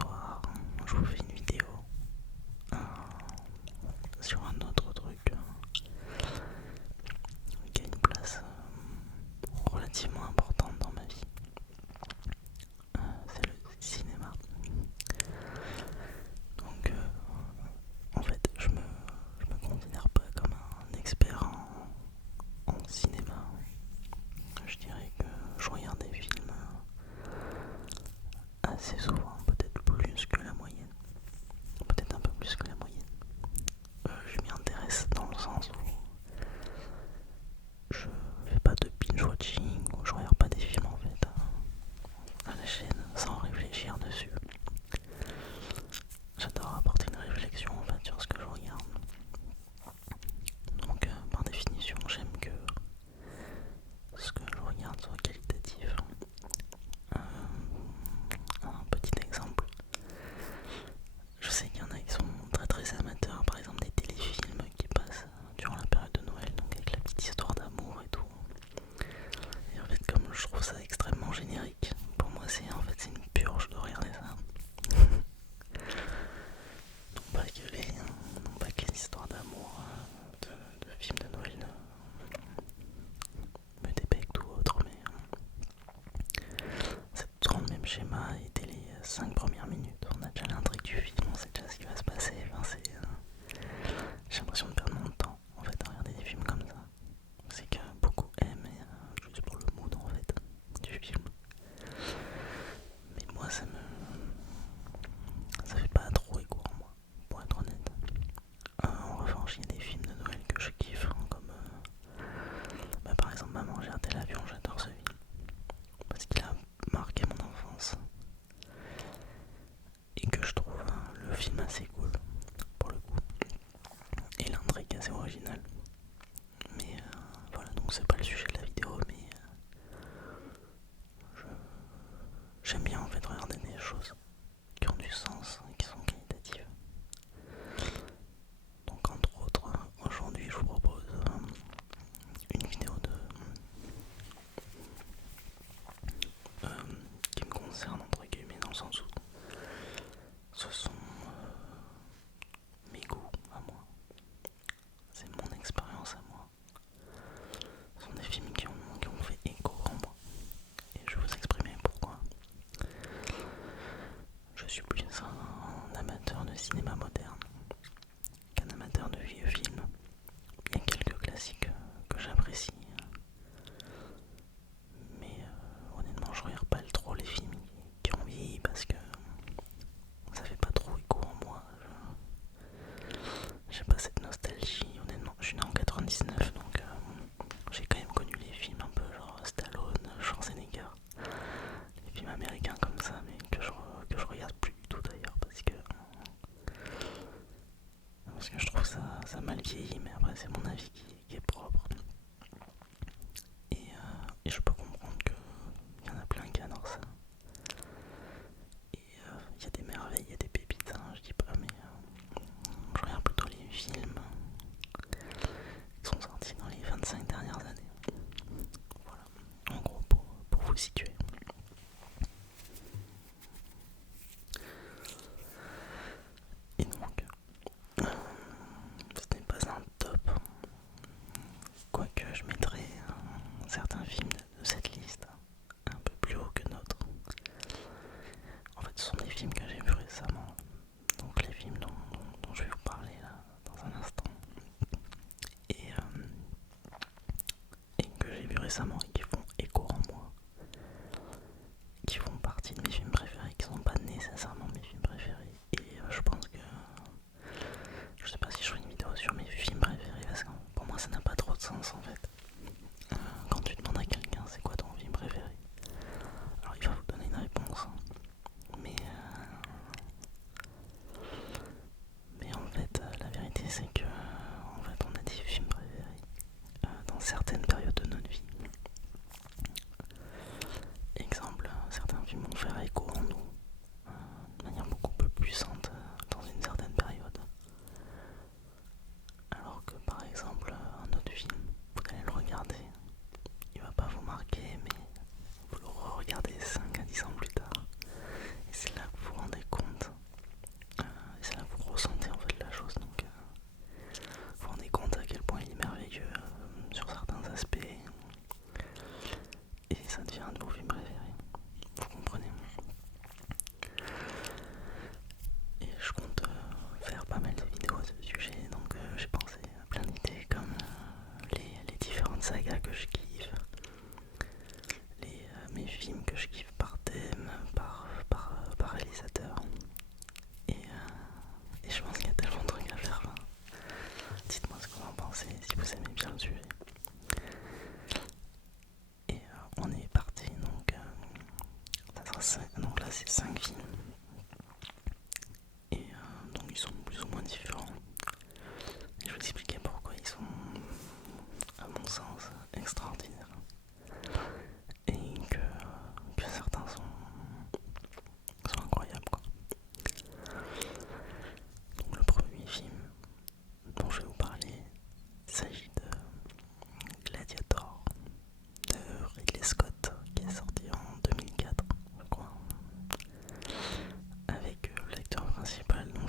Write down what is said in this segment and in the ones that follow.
soir, je vous fais une vidéo euh, sur un autre truc qui a une place relativement importante dans ma vie. C'est le cinéma. Donc, en fait, je me considère pas comme un expert en cinéma. Je dirais que je regarde des films assez souvent, peut-être plus que la moyenne. Peut-être un peu plus que la moyenne. Je m'y intéresse dans le sens où je fais pas de binge-watching, ou je regarde pas des films en fait à la chaîne sans réfléchir dessus. J'adore apporter une réflexion en fait sur ce que je regarde. Donc par définition j'aime que ce que je regarde soit qualitatif. Un petit exemple. Je sais qu'il y en a qui sont très très amateurs, par exemple des téléfilms qui passent durant la période de Noël, donc avec la petite histoire d'amour et tout. Et en fait, comme je trouve ça extrêmement générique, pour moi c'est une purge de regarder ça. Non pas que les histoires d'amour de films de Noël me débectent ou autre, mais c'est toujours le même schéma et dès les 5 premières minutes, on a déjà l'intrigue du film, on sait déjà ce qui va se passer. J'ai l'impression de perdre mon temps en fait à regarder des films comme ça. C'est que beaucoup aiment juste pour le mood en fait du film. Mais moi ça fait pas trop écho en moi, pour être honnête. En revanche, il y a des films de Noël que je kiffe, hein, comme par exemple Maman j'ai raté l'avion, j'adore ce film. Parce qu'il a marqué mon enfance. Et que je trouve le film assez cool, pour le coup. Et l'intrigue assez originale. Mais voilà, donc c'est pas le sujet de la vidéo, mais j'aime bien en fait regarder des choses qui ont du sens et qui sont qualitatives. Donc entre autres, aujourd'hui je vous propose une vidéo qui me concerne entre guillemets, dans le sens où ce sont mes goûts à moi, c'est mon expérience à moi. Ce sont des films qui ont fait écho en moi. Et je vais vous exprimer pourquoi. Je suis plus un amateur de cinéma moderne qu'un amateur de vieux films. Il y a quelques classiques que j'apprécie, mais honnêtement je regarde pas trop les films qui ont vieilli parce que ça fait pas trop écho en moi. J'ai pas cette nostalgie, honnêtement. Je suis né en 99, donc j'ai quand même connu les films un peu genre Stallone, Schwarzenegger, les films américains comme ça, mais que je regarde plus du tout d'ailleurs parce que je trouve ça mal vieilli, mais après c'est mon avis qui est propre. Et je peux comprendre qu'il y en a plein qui adorent ça. Et il y a des merveilles, il y a des pépites, hein, je dis pas, mais je regarde plutôt les films qui sont sortis dans les 25 dernières années. Voilà, en gros pour vous situer. Et donc, ce n'est pas un top, quoique je mettrai certains films de cette liste un peu plus haut que d'autres. En fait, ce sont des films que j'ai vus récemment, donc les films dont je vais vous parler là dans un instant, et que j'ai vus récemment et qui font écho en moi, qui font partie de mes films préférés, qui sont pas nécessairement mes films préférés. Et je pense que je sais pas si je ferai une vidéo sur mes films préférés parce que pour moi ça n'a pas trop de sens en fait. Quand tu demandes à quelqu'un c'est quoi ton film préféré, alors il va vous donner une réponse, mais en fait la vérité c'est que en fait on a des films préférés dans certaines périodes de notre vie.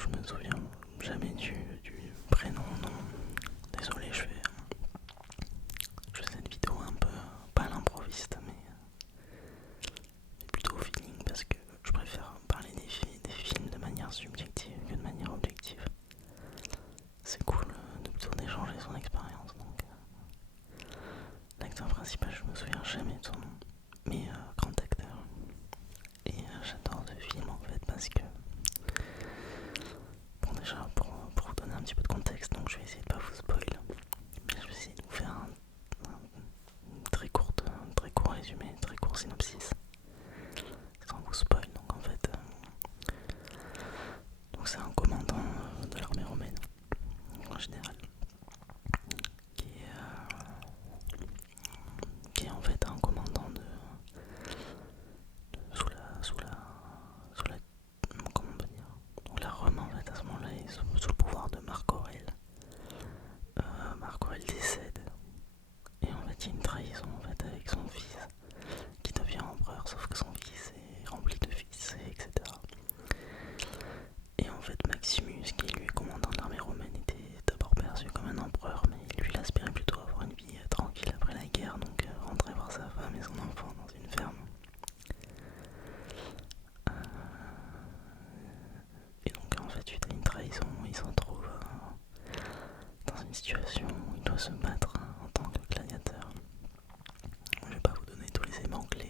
je me souviens jamais du prénom, non. Désolé, je fais cette vidéo un peu, pas à l'improviste, mais plutôt au feeling parce que je préfère parler des films de manière subjective que de manière objective. C'est cool de plutôt d'échanger son expérience. Donc, l'acteur principal, je me souviens jamais de son nom, mais grand acteur. Et j'adore ce film en fait parce que, bon, déjà pour vous donner un petit peu de contexte, donc je vais essayer de pas vous spoil, mais je vais essayer de vous faire un très court résumé, très court synopsis, sans vous spoil. Donc en fait, donc c'est un commandant de l'armée romaine en général qui est en fait un commandant sous la comment on peut dire, donc la Rome en fait à ce moment-là est sous le pouvoir de Marc Aurèle. Marc Aurèle décède et en fait il y a une trahison en fait avec son fils qui devient empereur, sauf que son fils est rempli de vices, etc. Et en fait Maximus, qui lui est commandant de l'armée romaine, était d'abord perçu comme un empereur, mais lui il aspirait plutôt à avoir une vie tranquille après la guerre, donc rentrer voir sa femme et son enfant dans une ferme. Et donc en fait suite à une trahison, il se retrouve dans une situation où il doit se battre en tant que gladiateur. Je vais pas vous donner tous les éléments clés,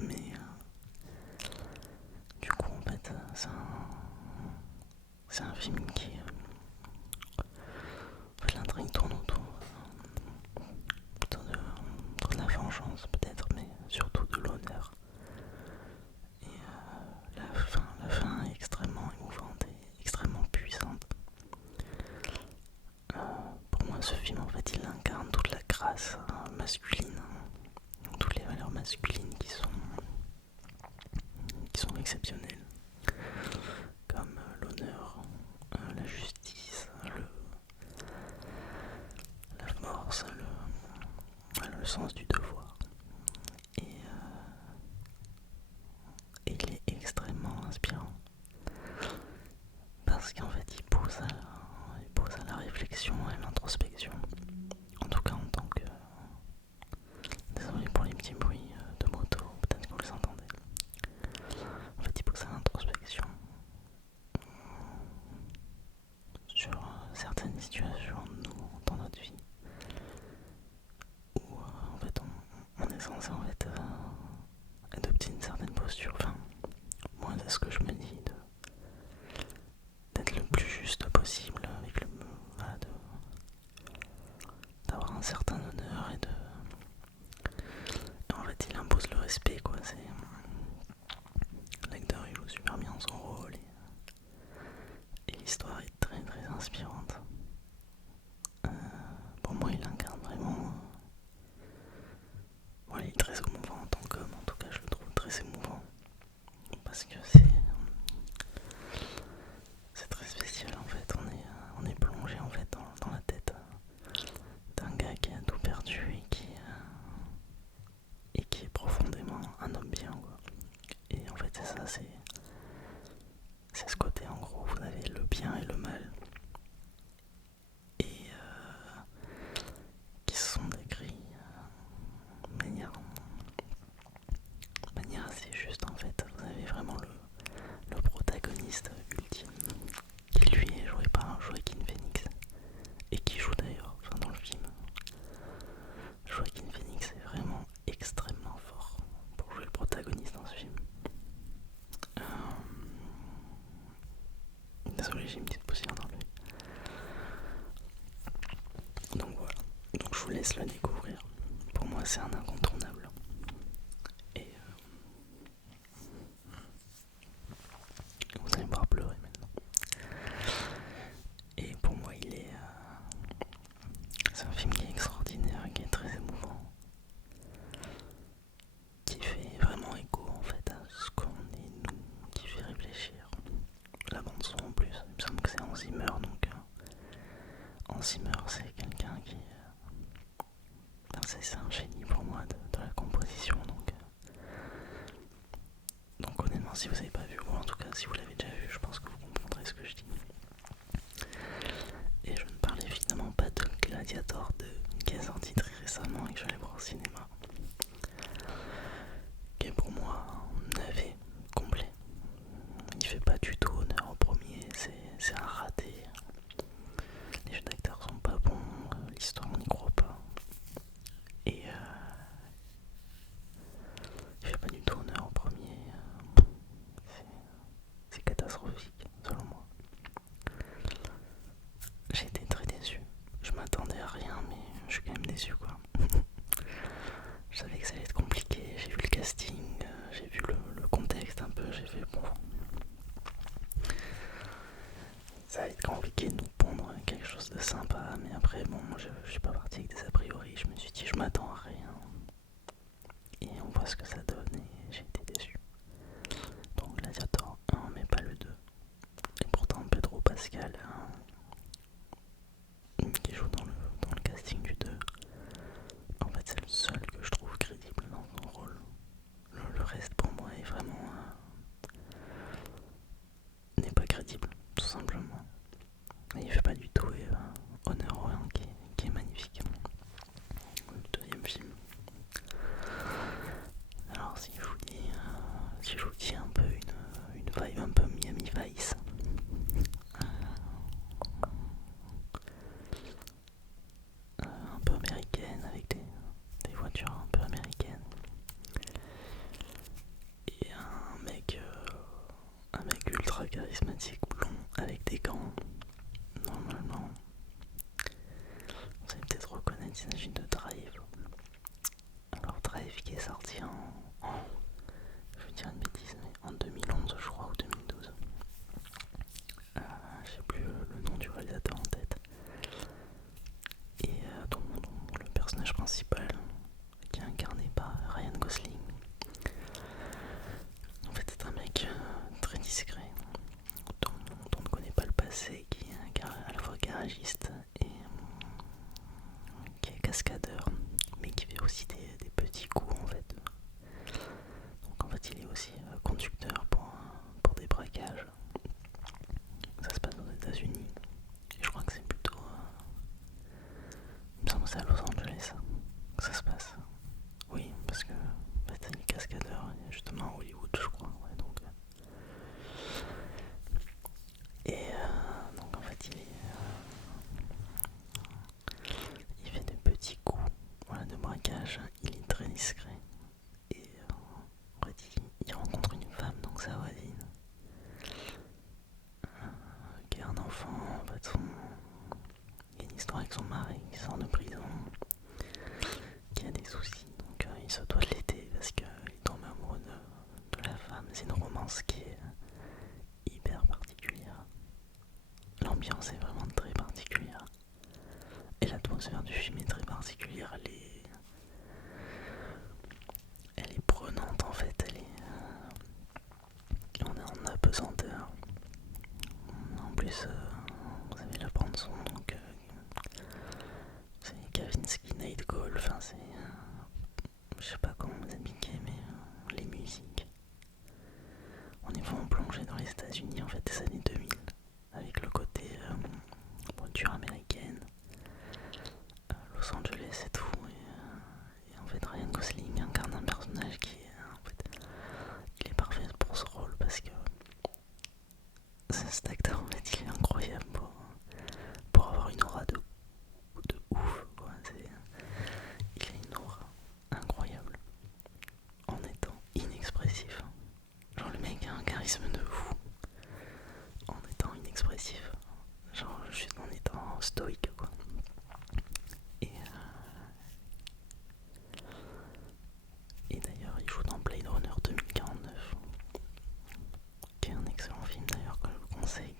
mais du coup en fait c'est un film qui en fait, l'intrigue tourne autour plutôt de la vengeance peut-être, mais surtout de l'honneur. Et la fin est extrêmement émouvante et extrêmement puissante. Pour moi ce film en fait il incarne toute la grâce masculine, toutes les valeurs masculines qui sont exceptionnelles, comme l'honneur, la justice, la force, le sens du devoir. Et il est extrêmement inspirant parce qu'en fait il pousse à la réflexion, à l'introspection. En tout cas en tant que... Désolé pour les petits bruits de moto, peut-être que vous les entendez. En fait il pousse à l'introspection sur certaines situations dans notre vie où en fait on est censé en fait adopter une certaine posture. Enfin, moi c'est ce que je me dis, d'être le plus juste possible avec voilà, d'avoir un certain honneur et en fait il impose le respect quoi. C'est l'acteur il joue super bien son rôle et l'histoire est très très inspirante. Pour moi il incarne vraiment voilà, il est très émouvant en tant qu'homme, en tout cas je le trouve très émouvant parce que c'est très spécial en fait. On est plongé en fait dans la tête d'un gars qui a tout perdu et qui est profondément un homme bien quoi. Et en fait c'est ça, c'est ce côté en gros, vous avez le bien et le mal et qui se sont décrits de manière assez juste en fait. Vous avez vraiment le protagoniste ultime qui lui est joué par un Joaquin Phoenix et qui joue d'ailleurs dans le film. Joaquin Phoenix est vraiment extrêmement fort pour jouer le protagoniste dans ce film. Désolé, j'ai une petite poussière dans l'œil. Donc voilà, donc je vous laisse le découvrir. Pour moi c'est un incontournable. Et vous allez me voir pleurer maintenant. Et pour moi c'est un film qui est extraordinaire, qui est très émouvant, qui fait vraiment écho en fait à ce qu'on est nous, qui fait réfléchir. La bande son en plus, il me semble que c'est Hans Zimmer, donc Hans Zimmer c'est quelqu'un qui c'est un génie pour moi de la composition, donc honnêtement si vous n'avez pas vu, ou en tout cas si vous l'avez déjà vu, je pense que vous comprendrez ce que Gladiator 2 qui est sorti très récemment et que j'allais voir au cinéma, qui est pour moi un navet complet. Il fait pas du tout honneur au premier, c'est un raté. Les jeux d'acteurs sont pas bons, l'histoire on n'y croit pas. Et il fait pas du tout honneur au premier. C'est catastrophique, selon moi. J'ai été très déçu. Je m'attendais à rien, mais je suis quand même déçu quoi. Je savais que ça allait être compliqué, j'ai vu le casting, j'ai vu le contexte un peu, j'ai fait bon. Ça va être compliqué de nous pondre quelque chose de sympa, mais après bon, je suis pas parti avec des a priori, je me suis dit je m'attends à rien. Et on voit ce que ça donne et j'ai été déçu. Donc Gladiator 1 mais pas le 2. Et pourtant Pedro Pascal qui joue dans le casting du 2, en fait c'est le seul que je trouve crédible dans son rôle. Le reste pour moi est vraiment n'est pas crédible, tout simplement. Et il fait pas du tout honneur au 1 qui est magnifique. Le deuxième film. Alors si je vous dis un peu une vibe un peu Miami Vice, un peu américaine avec des voitures un peu américaines et un mec ultra charismatique blond avec des gants. Normalement, vous allez peut-être reconnaître, il s'agit de Drive. Alors Drive qui est sorti je vais dire une bêtise, mais en 2011 je crois ou 2012. J'ai plus le nom du réalisateur en tête. Et dont le personnage principal qui est incarné par Ryan Gosling. En fait c'est un mec très discret dont on ne connaît pas le passé, qui est à la fois garagiste et qui est cascadeur, mais qui fait aussi des petits coups en fait. Donc en fait il est aussi conducteur pour des braquages. Ça se passe aux États-Unis et je crois que c'est plutôt il me semble que c'est à Los Angeles que ça se passe. Oui, parce que en fait, il est cascadeur justement à Hollywood je crois. Ouais, donc, donc en fait il fait des petits coups, voilà, de braquage. Il est très discret et en fait il rencontre une femme, donc sa voisine, qui a un enfant. En fait il y a une histoire avec son mari qui sort de prison, qui a des soucis, donc il se doit de l'aider parce qu'il tombe amoureux de la femme. C'est une romance qui est hyper particulière. L'ambiance est vraiment très particulière. Et l'atmosphère du film est très particulière. Elle est prenante en fait. On est en apesanteur. En plus, vous avez la bande son, donc c'est Kavinsky, Night Call. Enfin, c'est. Je sais pas comment vous expliquer, mais les musiques. On est vraiment plongé dans les États-Unis en fait des années 2000, avec le côté voiture américaine, Los Angeles et tout. Et en fait, Ryan Gosling incarne un personnage qui est en fait, il est parfait pour ce rôle parce que cet acteur en fait il est incroyable pour avoir une aura de ouf quoi. Il a une aura incroyable en étant inexpressif. Genre le mec a un charisme de fou en étant inexpressif. Genre juste en étant stoïque quoi. Et d'ailleurs il joue dans Blade Runner 2049, qui est un excellent film d'ailleurs que je vous conseille,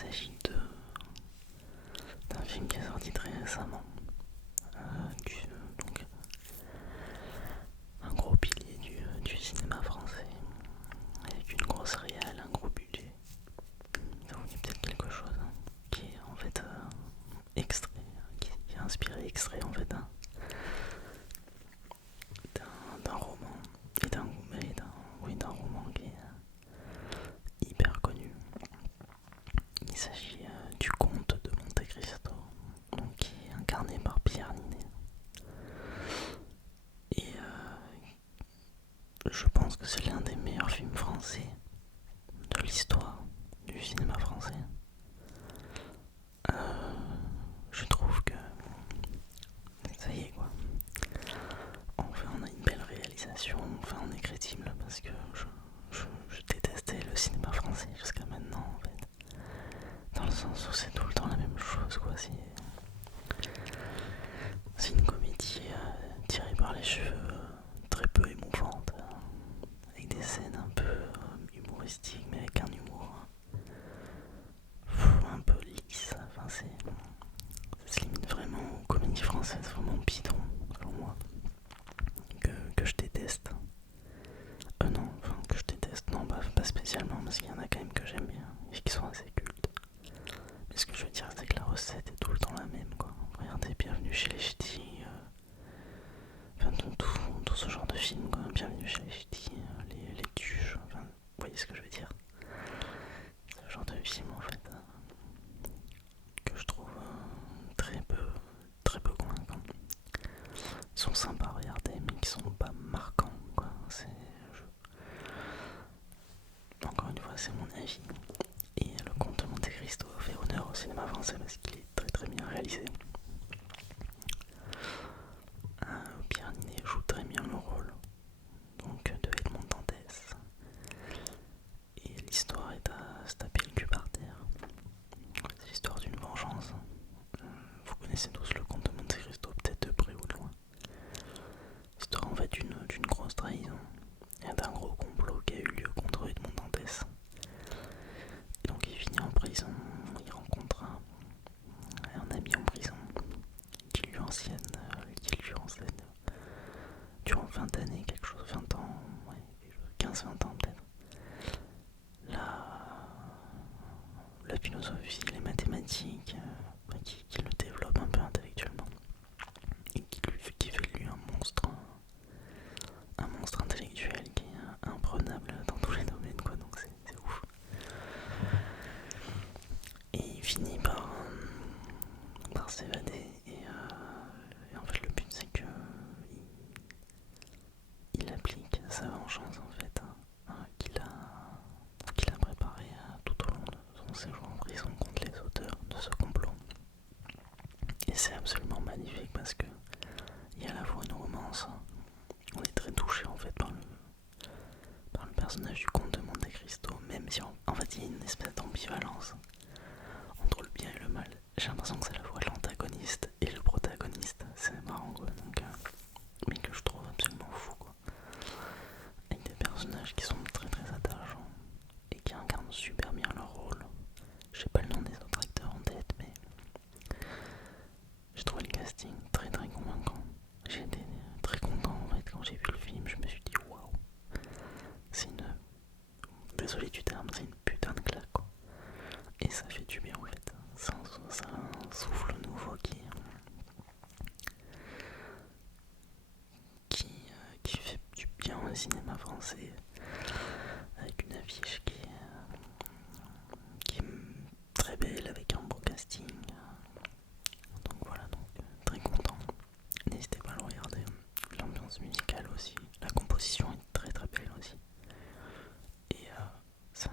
s'agit d'un film qui est sorti très récemment, donc un gros pilier du cinéma français, avec une grosse réal, un gros budget. Ça vous dit peut-être quelque chose, hein, qui est en fait extrait, qui est inspiré extrait en fait d'un roman et d'un roman qui est hyper connu. Il s'agit du Comte de Monte Cristo, donc qui est incarné par Pierre Ninet. Et je pense que c'est l'un des meilleurs films français de l'histoire du cinéma français. Je trouve que ça y est quoi. Enfin, on a une belle réalisation, enfin on est crédible parce que je détestais le cinéma français jusqu'à maintenant en fait. Dans le sens où c'est tout le temps la même chose quoi. C'est une comédie tirée par les cheveux, très peu émouvante, avec des scènes un peu humoristiques mais avec un humour un peu lisse. Enfin ça se limite vraiment aux comédies françaises vraiment bidon selon moi, que je déteste. Non, enfin que je déteste, non pas spécialement parce qu'il y en a quand même que j'aime bien et qui sont assez cultes. Mais ce que je veux dire c'est que la recette est tout le temps la même quoi. Regardez Bienvenue chez les Ch'tis, enfin tout ce genre de film quoi. Bienvenue chez les Ch'tis, les Tuches, enfin vous voyez ce que je veux dire. Ce genre de film en fait que je trouve très peu convaincants. Ils sont sympas à regarder mais qui sont pas marquants quoi. Encore une fois c'est mon avis. Et le Comte de Monte Cristo fait honneur au cinéma français parce qu'il est très bien réalisé. Pierre Ninet joue très bien le rôle donc de Edmond Dantès. Et l'histoire est à se taper le cul par terre. C'est l'histoire d'une vengeance. Vous connaissez tous le Comte de Monte Cristo, peut-être de près ou de loin. L'histoire en fait d'une grosse trahison et d'un gros complot qui a eu lieu contre Edmond Dantès. Et donc il finit en prison, il rencontre un ami en prison qui lui enseigne durant 20 années, quelque chose, 20 ans, ouais, 15-20 ans peut-être. La philosophie, les mathématiques, qui le développe un peu intellectuellement et qui fait de lui un monstre intellectuel qui est imprenable dans tous les domaines quoi, donc c'est ouf. Et il finit par s'évader et en fait le but c'est que il applique sa vengeance en fait qu'il a préparé tout au long de son séjour en prison contre les auteurs de ce complot. Et c'est absolument magnifique parce que il y a à la fois une romance, on est très touché en fait par le personnage du comte de Monte Cristo, même si en fait il y a une espèce d'ambivalence entre le bien et le mal. J'ai l'impression que c'est à la fois l'antagoniste et le protagoniste, c'est marrant quoi, donc, mais que je trouve absolument fou quoi. Avec des personnages qui sont très attachants et qui incarnent super bien leur rôle. Je sais pas le nom des autres acteurs en tête, mais j'ai trouvé le casting très convaincant. J'ai été très content en fait quand j'ai vu le film, je me suis dit waouh, c'est une, désolé du terme, c'est une putain de claque quoi. Et ça fait du bien en fait, c'est un souffle nouveau qui fait du bien au cinéma français, avec une affiche qui est très belle, avec un beau casting. Donc voilà, très content. N'hésitez pas à le regarder. L'ambiance musicale aussi, la composition est très belle aussi. Et c'est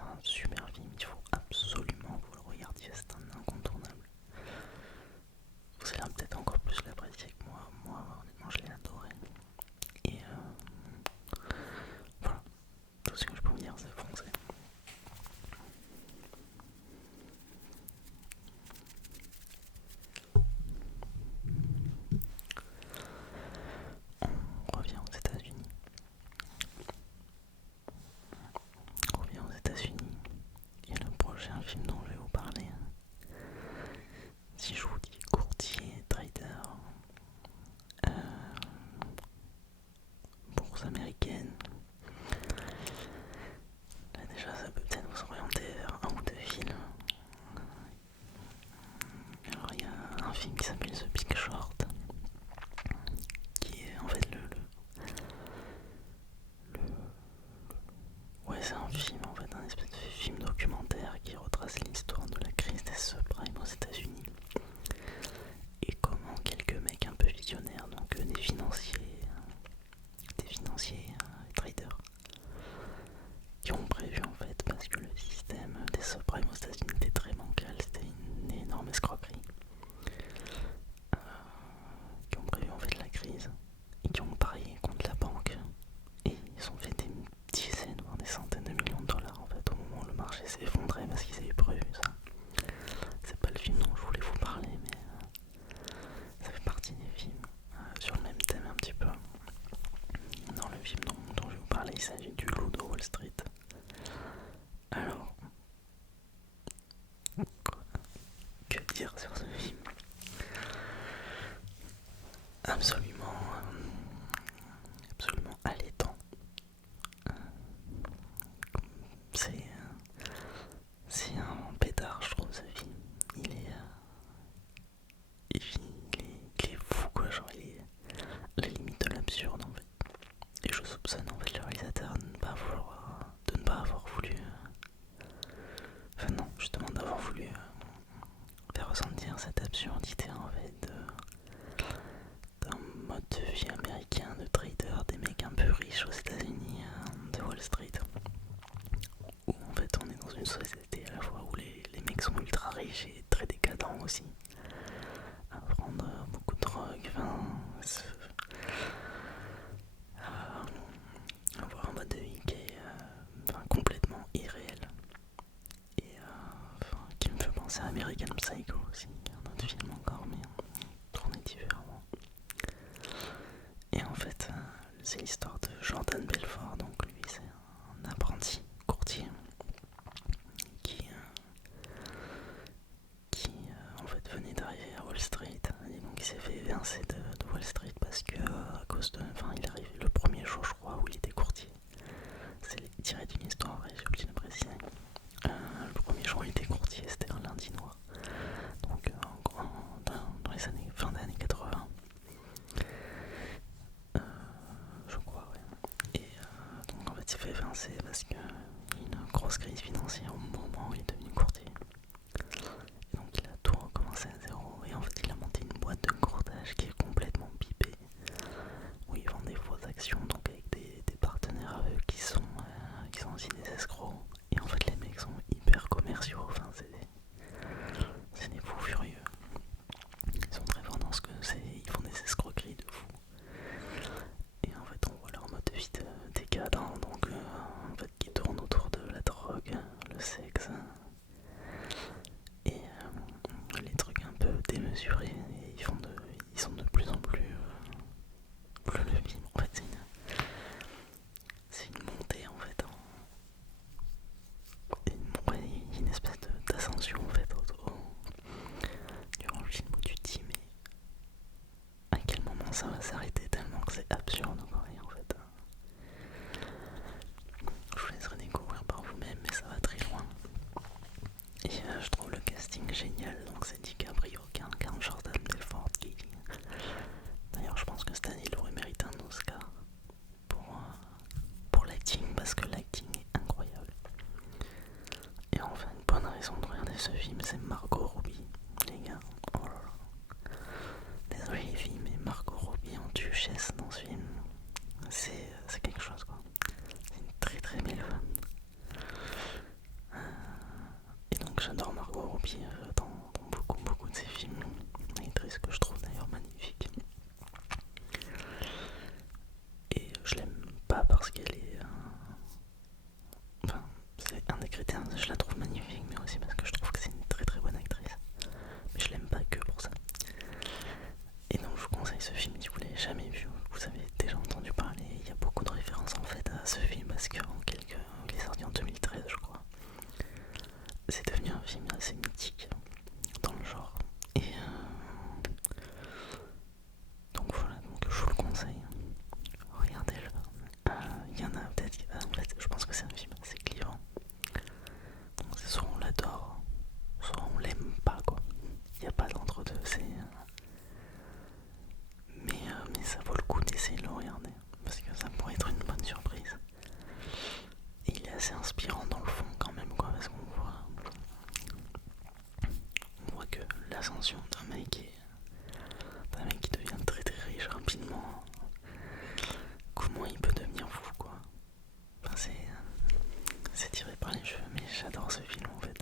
subprime aux États-Unis était très bancal, c'était une énorme escroquerie. Qui ont prévu en fait la crise et qui ont parié contre la banque et ils ont fait des dizaines voire des centaines de millions de dollars en fait au moment où le marché s'est effondré parce qu'ils avaient prévu ça. C'est pas le film dont je voulais vous parler mais ça fait partie des films sur le même thème un petit peu. Dans le film dont je vais vous parler, il s'agit du Loup de Wall Street. Alors, que dire sur ce film? Absolument allaitant. C'est un pétard, je trouve, ce film. Il est fou, quoi. Genre, il est à la limite de l'absurde, en fait. Et je soupçonne, en fait, le réalisateur de ne pas avoir voulu. Enfin, non, justement, d'avoir voulu faire ressentir cette absurdité, en fait, d'un mode de vie américain, de trader, des mecs un peu riches aux États-Unis, de Wall Street. Où en fait on est dans une société à la fois où les mecs sont ultra riches et très décadents aussi, à prendre beaucoup de drogue, avoir un mode de vie qui est complètement irréel et qui me fait penser à American Psycho aussi, un autre film encore mais tourné différemment. Et en fait c'est l'histoire de Jordan Belfort, donc lui c'est un apprenti courtier qui en fait venait d'arriver à Wall Street et donc il s'est fait évincer de Wall Street parce que à cause de, enfin il est arrivé le premier jour je crois où il était courtier. C'est tiré d'une histoire vraie, j'ai oublié de préciser. Le premier jour où il était courtier c'était un lundi noir, donc dans les années fin des années 80 je crois, ouais. Et donc en fait il s'est fait évincer parce qu'il y a une grosse crise financière au moment où il est devenu courtier. Et donc il a tout recommencé à zéro et en fait il a monté une boîte de courtage qui est complètement pipée, où ils vendent des fausses actions donc avec des partenaires à eux qui sont aussi des escrocs. Et en fait les mecs sont hyper commerciaux, enfin c'est des fous furieux. Ils sont très forts dans ce que c'est, ils font des escroqueries de fous. Et en fait on voit leur mode de vie décadent, donc en fait qui tourne autour de la drogue, le sexe et les trucs un peu démesurés, et ils sont de plus en plus le film. En fait c'est une montée en fait, une espèce d'ascension en fait durant le film où tu te dis mais à quel moment ça va s'arrêter, tellement que c'est absurde encore. Et en fait je vous laisserai découvrir par vous-même mais ça va très loin. Et je trouve le casting génial, donc c'est DiCaprio qui incarne Jordan Belfort qui d'ailleurs je pense que cette année il aurait mérité un Oscar pour l'acting parce que l'acting est incroyable. Et enfin une bonne raison de regarder ce film c'est Margot Robbie, les gars. Oh là là. Désolé les filles mais Margot Robbie en duchesse dans ce film c'est quelque chose quoi. C'est une très très belle femme. Et donc j'adore Margot Robbie dans beaucoup de ses films. Une actrice que je trouve d'ailleurs magnifique. Et je l'aime pas parce qu'elle est... Enfin, c'est un des critères, je la trouve magnifique, mais aussi parce que je trouve que c'est une très très bonne actrice. Mais je l'aime pas que pour ça. Et donc je vous conseille ce film si vous l'avez jamais vu, vous avez déjà entendu parler. Il y a beaucoup de références en fait à ce film parce qu'il est sorti en 2013 je crois. C'est devenu un film assez mythique dans le genre. Et donc voilà, donc je vous le conseille. Regardez-le. Il y en a peut-être qui... En fait, je pense que c'est un film assez clivant. Donc c'est soit on l'adore, soit on l'aime pas quoi. Il n'y a pas d'entre-deux, mais ça vaut le coup d'essayer de le regarder. Parce que ça pourrait être une bonne surprise. Et il est assez inspirant dans le fond quand même quoi, parce qu'on voit que l'ascension d'un mec qui devient très très riche rapidement, comment il peut devenir fou quoi. Enfin c'est tiré par les cheveux, mais j'adore ce film en fait.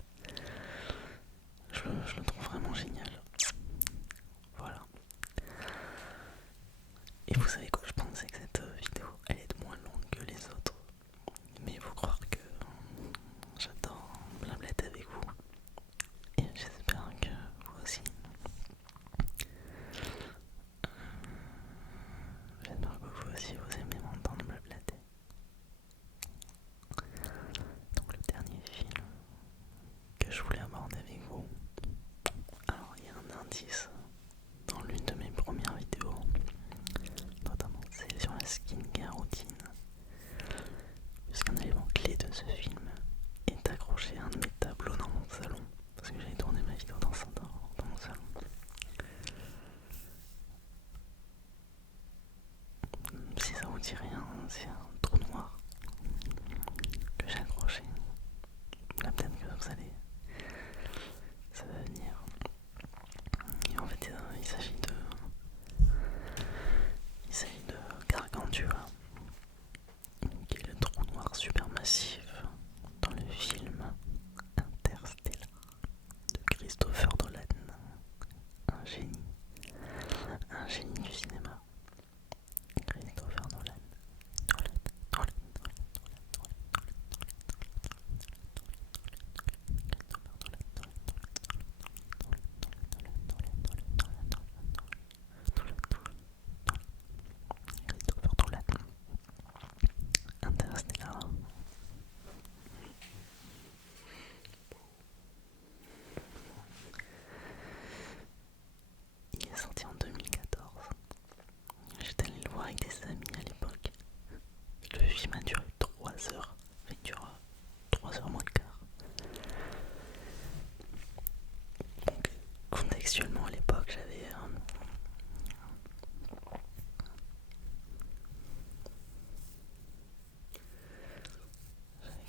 textuellement à l'époque, j'avais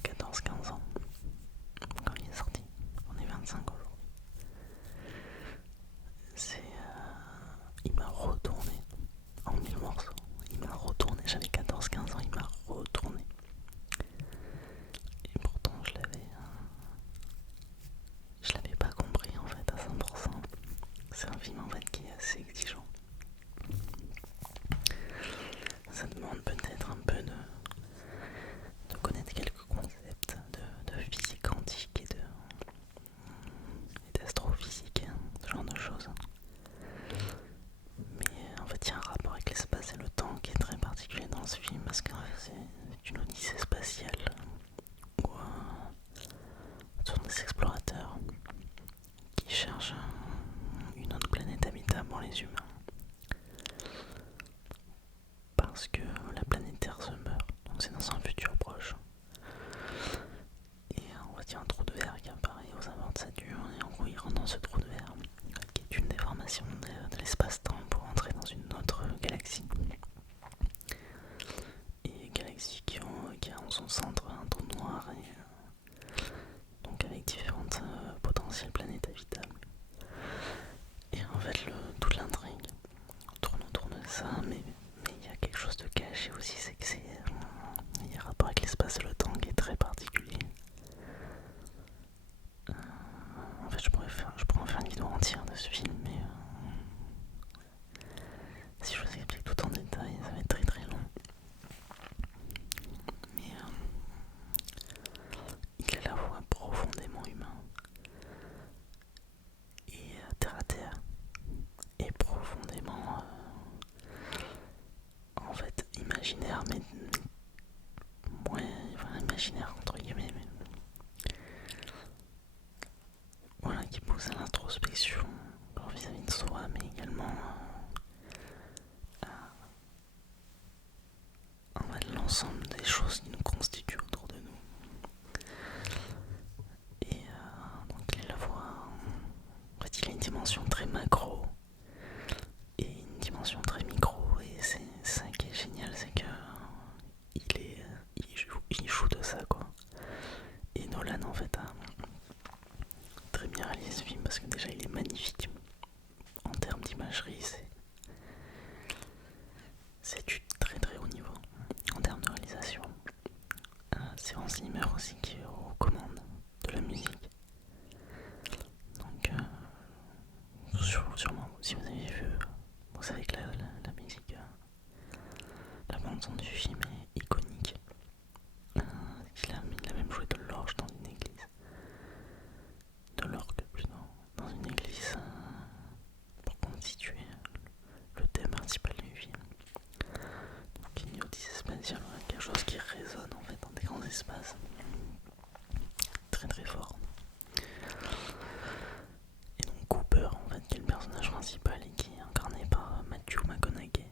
14-15 ans quand il est sorti. On est 25 aujourd'hui. Il m'a retourné en 1000 morceaux. Il m'a retourné, j'avais 14-15 ans, il m'a retourné. Et pourtant je l'avais pas compris en fait à 100%. C'est un film en fait qui est assez exigeant. Ça demande peut-être un peu de connaître quelques concepts de physique quantique et d'astrophysique, ce genre de choses. Mais en fait il y a un rapport avec l'espace et le temps qui est très particulier dans ce film parce que c'est une odyssée spatiale où ce sont des explorateurs qui cherchent une autre planète habitable pour les humains. Parce que la planète Terre se meurt, donc c'est dans un futur proche. Et on va dire un trou de verre qui apparaît aux abords de Saturne, et en gros il rentre dans ce trou de verre, qui est une déformation de l'espace-temps pour entrer dans une autre galaxie. Et galaxie qui a en son centre un trou noir, et donc avec différentes potentielles planètes habitables. Et en fait toute l'intrigue tourne autour de ça, mais il y a quelque chose de caché aussi, c'est que il y a un rapport avec l'espace et le temps qui est très particulier. En fait je pourrais en faire une vidéo entière de ce film, mais si je vous explique tout en détail ça va être très très long. Mais il est à la fois profondément humain et terre à terre, et profondément en fait imaginaire, mais ouais, enfin imaginaire entre guillemets, mais voilà, qui pousse à l'introspection vis-à-vis de soi, mais également en fait l'ensemble des choses qui nous constituent autour de nous. Et donc il est à la fois, en fait il a une dimension très macro et une dimension très micro, et c'est ça qui est génial, c'est que il joue de ça quoi. Et Nolan en fait a très bien réalisé ce film parce que déjà il est magnifique en termes d'imagerie, c'est du très très haut niveau. En termes de réalisation, c'est Hans Zimmer aussi qui est aux commandes de la musique. Donc sûrement si vous avez vu, vous savez que la musique, la bande son du film est iconique. Il a même joué de l'orge dans une église. De l'orgue plutôt, dans une église pour constituer le thème principal du film. Donc il y a Odyssée spatiale, quelque chose qui résonne en fait dans des grands espaces. Très très fort. Et donc Cooper en fait qui est le personnage principal et qui est incarné par Matthew McConaughey.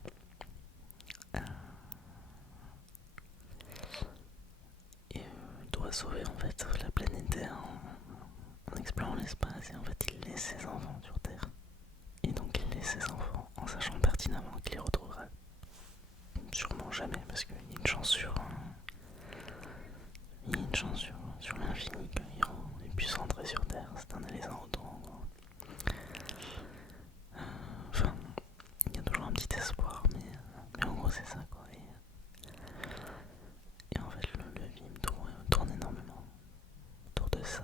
Et il doit sauver en fait la planète Terre en explorant l'espace, et en fait il laisse ses enfants sur Terre. Et donc il laisse ses enfants en sachant pertinemment qu'il les retrouvera sûrement jamais, parce qu'il y a une chance sur l'infini qu'ils puissent rentrer sur Terre. C'est un aller sans retour en gros. Enfin, il y a toujours un petit espoir, mais en gros c'est ça quoi. Et en fait le film tourne énormément autour de ça.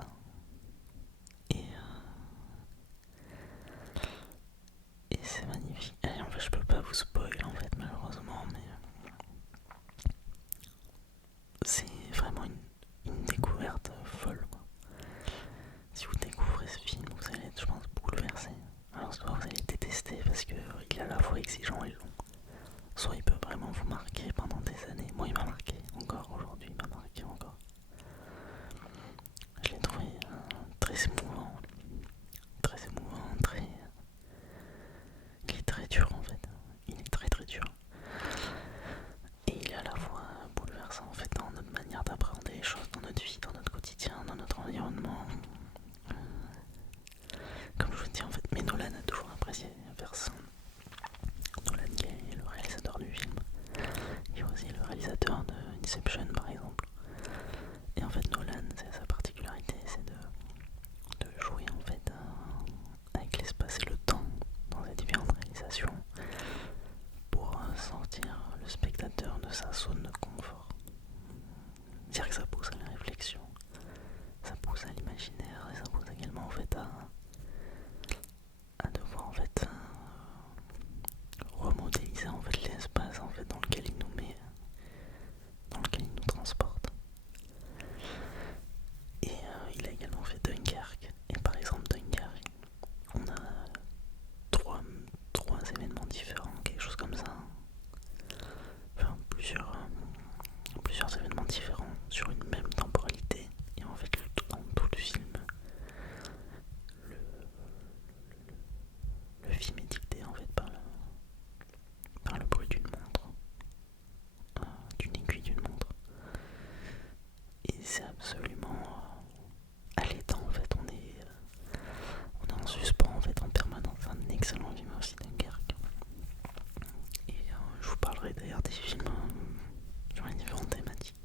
Et c'est magnifique. Et en fait je peux pas vous spoiler en fait malheureusement, mais c'est vraiment une découverte folle quoi. Si vous découvrez ce film, vous allez être, je pense, bouleversé. Alors soit vous allez détester parce qu'il est à la fois exigeant et long, soit il peut vraiment vous marquer pendant des années. Moi il m'a marqué encore aujourd'hui, il m'a marqué encore. Je l'ai trouvé très émouvant, très... Il est très dur en fait, il est très très dur. Et il est à la fois bouleversant en fait dans notre manière d'appréhender les choses, dans notre vie, dans notre quotidien, dans notre environnement. Comme je vous dis en fait, mais Nolan suspens en fait en permanence. Un excellent film aussi, Dunkerque. Et je vous parlerai d'ailleurs des films sur les différentes thématiques.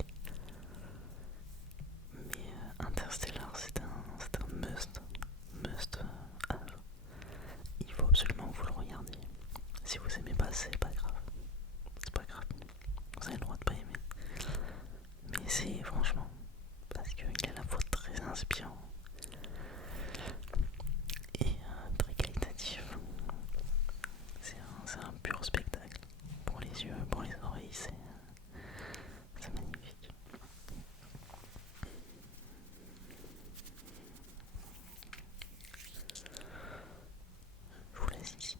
Mais Interstellar, c'est un must have. Il faut absolument que vous le regardiez. Si vous aimez pas, c'est pas grave. C'est pas grave. Vous avez le droit de pas aimer. Mais c'est franchement, parce qu'il est à la fois très inspirant et très qualitatif. C'est un pur spectacle. Pour les yeux, pour les oreilles, c'est magnifique. Je vous laisse ici.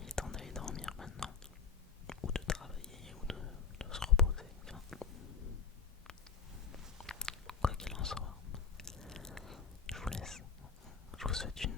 Il est temps d'aller dormir maintenant. Ou de travailler, ou de se reposer. Enfin, quoi qu'il en soit, je vous laisse. Je vous souhaite une